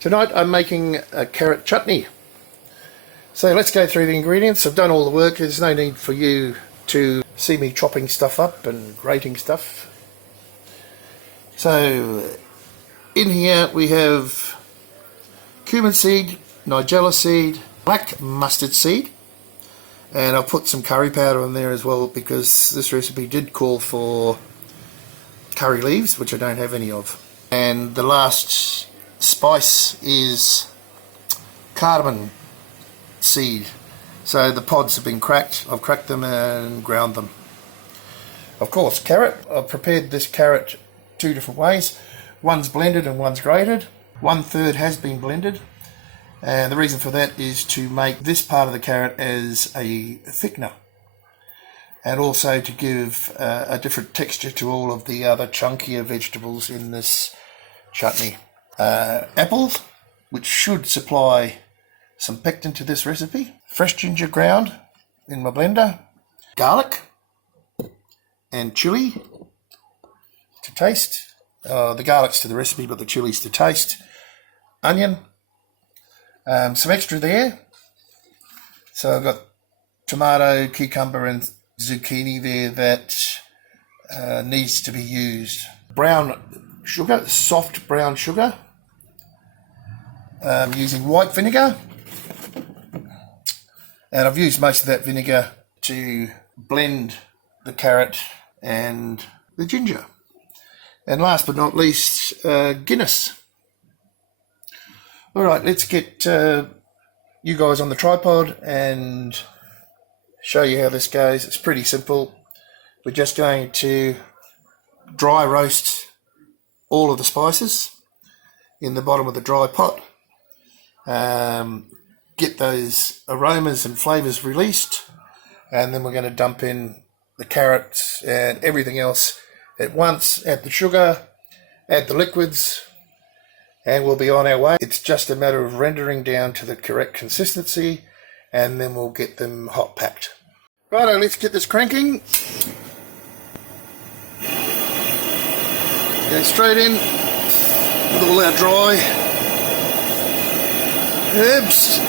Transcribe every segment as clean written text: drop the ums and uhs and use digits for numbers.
Tonight I'm making a carrot chutney. So let's go through the ingredients. I've done all the work. There's no need for you to see me chopping stuff up and grating stuff. So in here we have cumin seed, nigella seed, black mustard seed, and I've put some curry powder in there as well because this recipe did call for curry leaves, which I don't have any of. And the last spice is cardamom seed. So the pods have been cracked. I've cracked them and ground them. Of course, carrot. I've prepared this carrot two different ways. One's blended and one's grated. 1/3 has been blended. And the reason for that is to make this part of the carrot as a thickener. And also to give a different texture to all of the other chunkier vegetables in this chutney. Apples, which should supply some pectin to this recipe. Fresh ginger ground in my blender. Garlic and chili to taste. The garlic's to the recipe, but the chili's to taste. Onion. Some extra there. So I've got tomato, cucumber and zucchini there that needs to be used. Brown sugar, soft brown sugar. Using white vinegar. And I've used most of that vinegar to blend the carrot and the ginger. And last but not least, Guinness. Alright, let's get you guys on the tripod and show you how this goes. It's pretty simple. We're just going to dry roast all of the spices in the bottom of the dry pot. Get those aromas and flavours released, and then we're going to dump in the carrots and everything else at once. Add the sugar, add the liquids, and we'll be on our way. It's just a matter of rendering down to the correct consistency, and then we'll get them hot packed. Righto, let's get this cranking. Go straight in with all our dry herbs.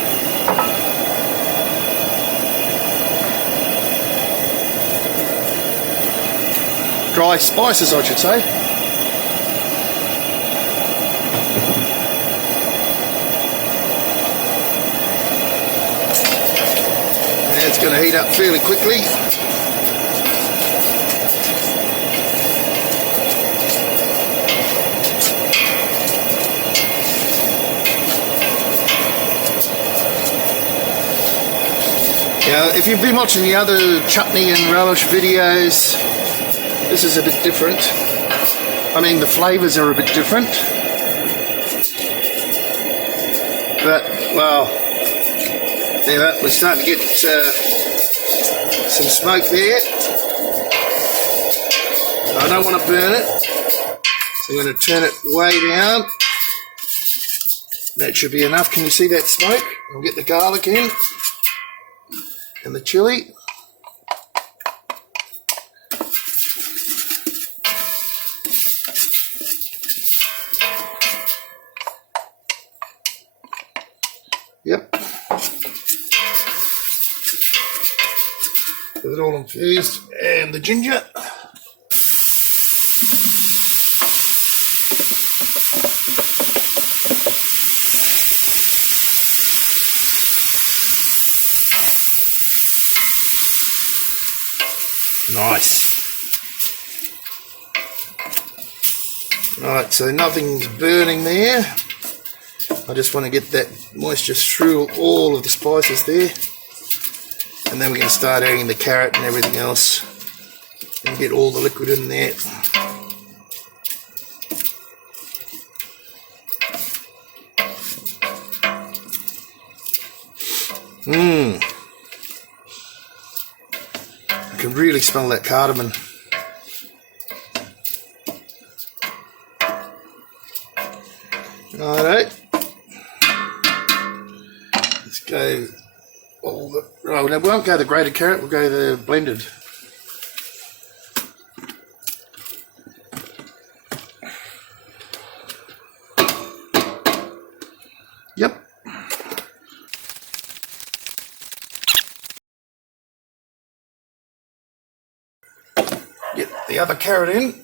Dry spices, I should say. And it's going to heat up fairly quickly. Now, if you've been watching the other chutney and relish videos, this is a bit different. I mean, the flavours are a bit different. But, well, there we're starting to get some smoke there. I don't want to burn it, so I'm going to turn it way down. That should be enough. Can you see that smoke? I'll get the garlic in and the chili. Yep. Get it all infused, and the ginger. Nice. Right, so nothing's burning there. I just want to get that moisture through all of the spices there. And then we're going to start adding the carrot and everything else and get all the liquid in there. I can really smell that cardamom. Alright. Let's go all the... Oh, no, we won't go the grated carrot, we'll go the blended. Get the other carrot in.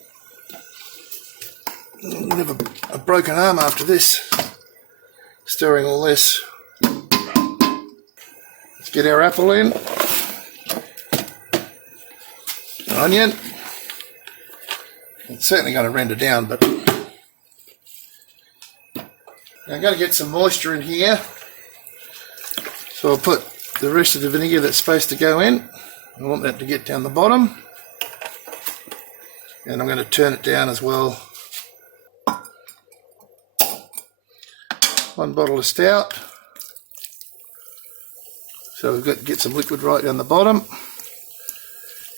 We'll have a broken arm after this, stirring all this. Let's get our apple in. Onion. It's certainly going to render down, but I'm going to get some moisture in here. So I'll put the rest of the vinegar that's supposed to go in. I want that to get down the bottom. And I'm going to turn it down as well. 1 bottle of stout. So we've got to get some liquid right down the bottom.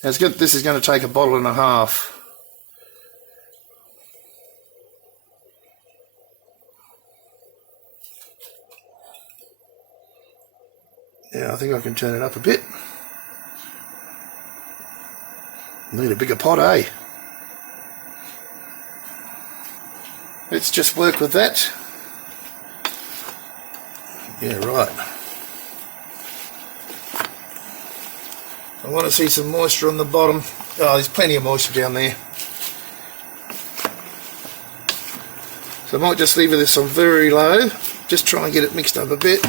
Now this is going to take 1.5 bottles. Yeah, I think I can turn it up a bit. Need a bigger pot, eh? Let's just work with that. Yeah, right. I want to see some moisture on the bottom. Oh, there's plenty of moisture down there. So I might just leave this on very low. Just try and get it mixed up a bit.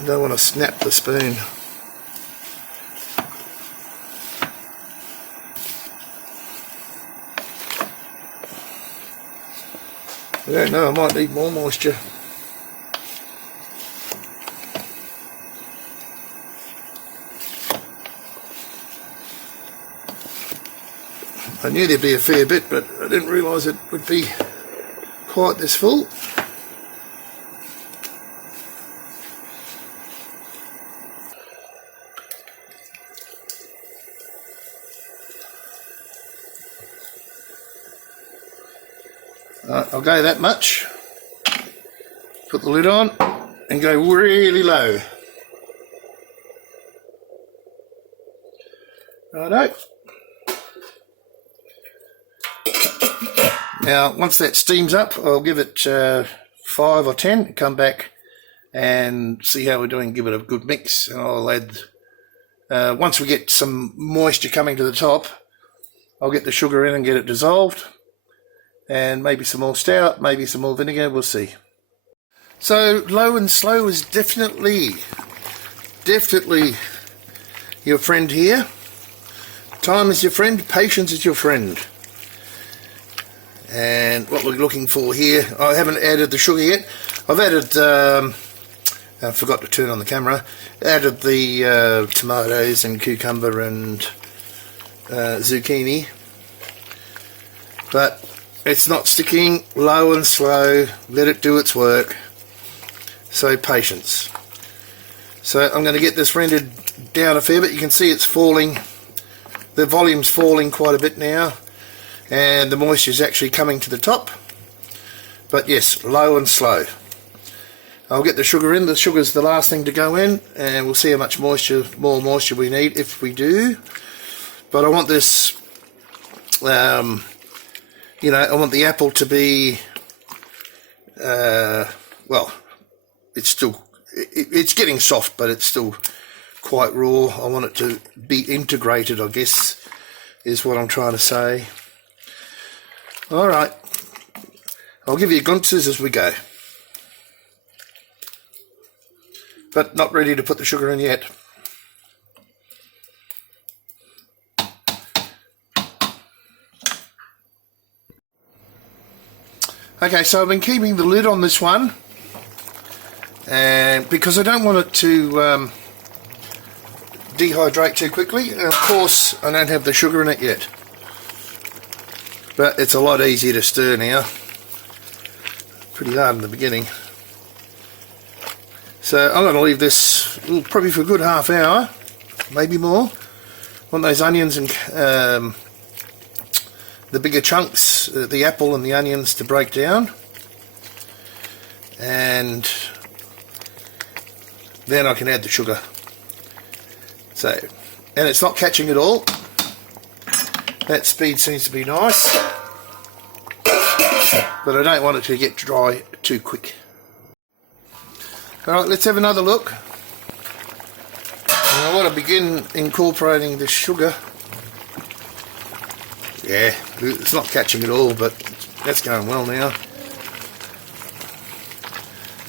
I don't want to snap the spoon. I don't know, I might need more moisture. I knew there'd be a fair bit, but I didn't realise it would be quite this full. I'll go that much, put the lid on and go really low. Righto. Now once that steams up, I'll give it 5 or 10, come back and see how we're doing, give it a good mix, and I'll add, once we get some moisture coming to the top, I'll get the sugar in and get it dissolved. And maybe some more stout, maybe some more vinegar, we'll see. So low and slow is definitely your friend here. Time is your friend, patience is your friend. And what we're looking for here, I haven't added the sugar yet. I've added, I forgot to turn on the camera, added the tomatoes and cucumber and zucchini. But it's not sticking. Low and slow, let it do its work. So patience. So I'm going to get this rendered down a fair bit. You can see it's falling, the volume's falling quite a bit now, and the moisture is actually coming to the top. But yes, low and slow. I'll get the sugar in. The sugar's the last thing to go in, and we'll see how much moisture, more moisture we need if we do. But I want this, you know, I want the apple to be, well, it's getting soft, but it's still quite raw. I want it to be integrated, I guess, is what I'm trying to say. Alright, I'll give you glimpses as we go. But not ready to put the sugar in yet. Okay, so I've been keeping the lid on this one, and because I don't want it to dehydrate too quickly, and of course I don't have the sugar in it yet. But it's a lot easier to stir now. Pretty hard in the beginning. So I'm going to leave this probably for a good half hour, maybe more. Want those onions and the bigger chunks, the apple and the onions, to break down, and then I can add the sugar. So, and it's not catching at all. That speed seems to be nice, but I don't want it to get dry too quick. Alright, let's have another look. And I want to begin incorporating the sugar Yeah, it's not catching at all, but that's going well now.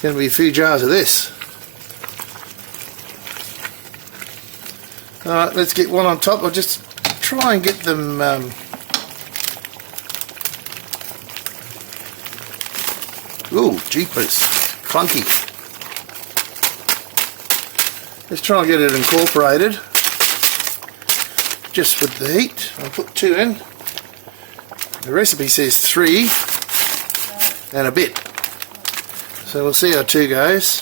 Going to be a few jars of this. Alright, let's get one on top. I'll just try and get them ooh, jeepers, clunky. Let's try and get it incorporated just with the heat. I'll put 2 in. The recipe says 3 and a bit. So we'll see how 2 goes.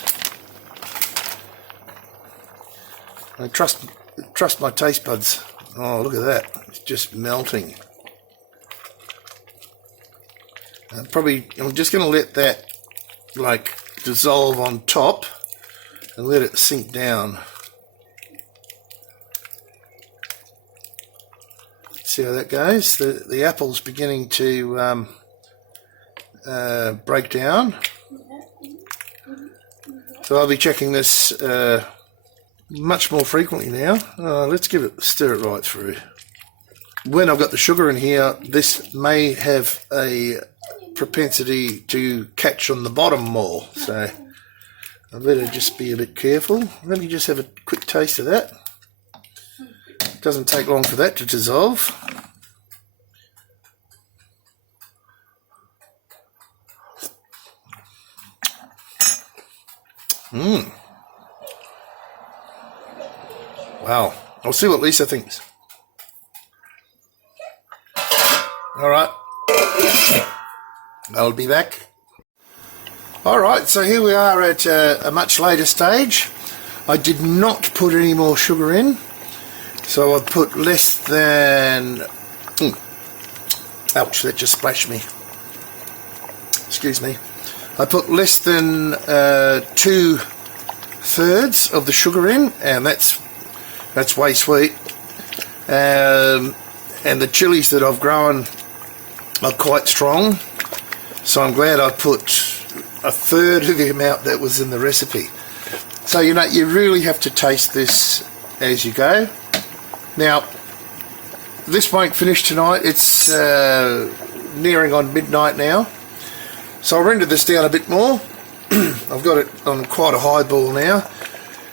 I trust my taste buds. Oh, look at that. It's just melting. I'm just going to let that like dissolve on top and let it sink down. See how that goes. The apple's beginning to break down. So I'll be checking this much more frequently now. Let's stir it right through. When I've got the sugar in here, this may have a propensity to catch on the bottom more, so I better just be a bit careful. Let me just have a quick taste of that. It doesn't take long for that to dissolve. Wow, I'll see what Lisa thinks. Alright, I'll be back. Alright, so here we are at a much later stage. I did not put any more sugar in, so I put less than... ouch, that just splashed me. Excuse me. I put less than 2/3 of the sugar in, and that's way sweet. And the chilies that I've grown are quite strong, so I'm glad I put 1/3 of the amount that was in the recipe. So you know, you really have to taste this as you go. Now this won't finish tonight. It's nearing on midnight now, so I'll render this down a bit more. I've got it on quite a high boil now.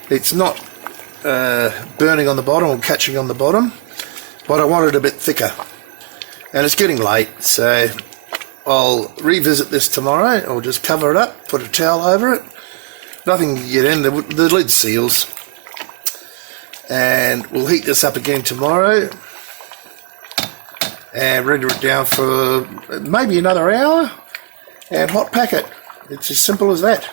It's not burning on the bottom or catching on the bottom, but I want it a bit thicker, and it's getting late, so I'll revisit this tomorrow. I'll just cover it up, put a towel over it, nothing can get in, the lid seals, and we'll heat this up again tomorrow and render it down for maybe another hour and hot pack it. It's as simple as that.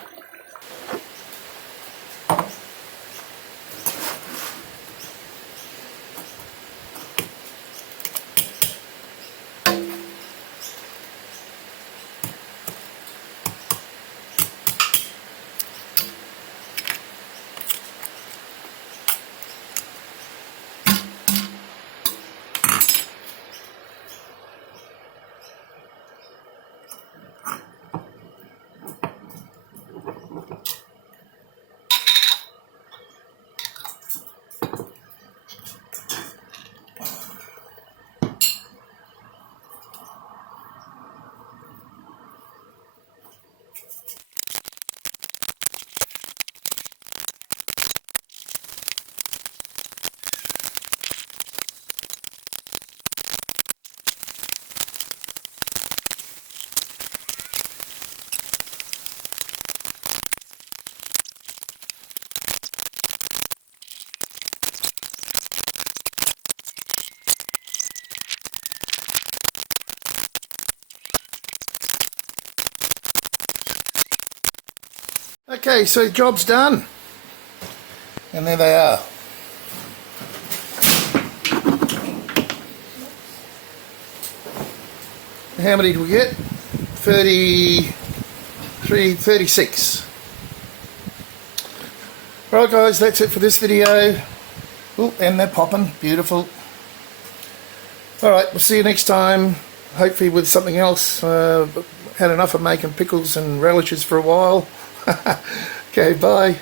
Okay, so job's done, and there they are. How many did we get? 33, 36. Right guys, that's it for this video. Oh, and they're popping, beautiful. Alright, we'll see you next time, hopefully with something else. Had enough of making pickles and relishes for a while. Okay, bye.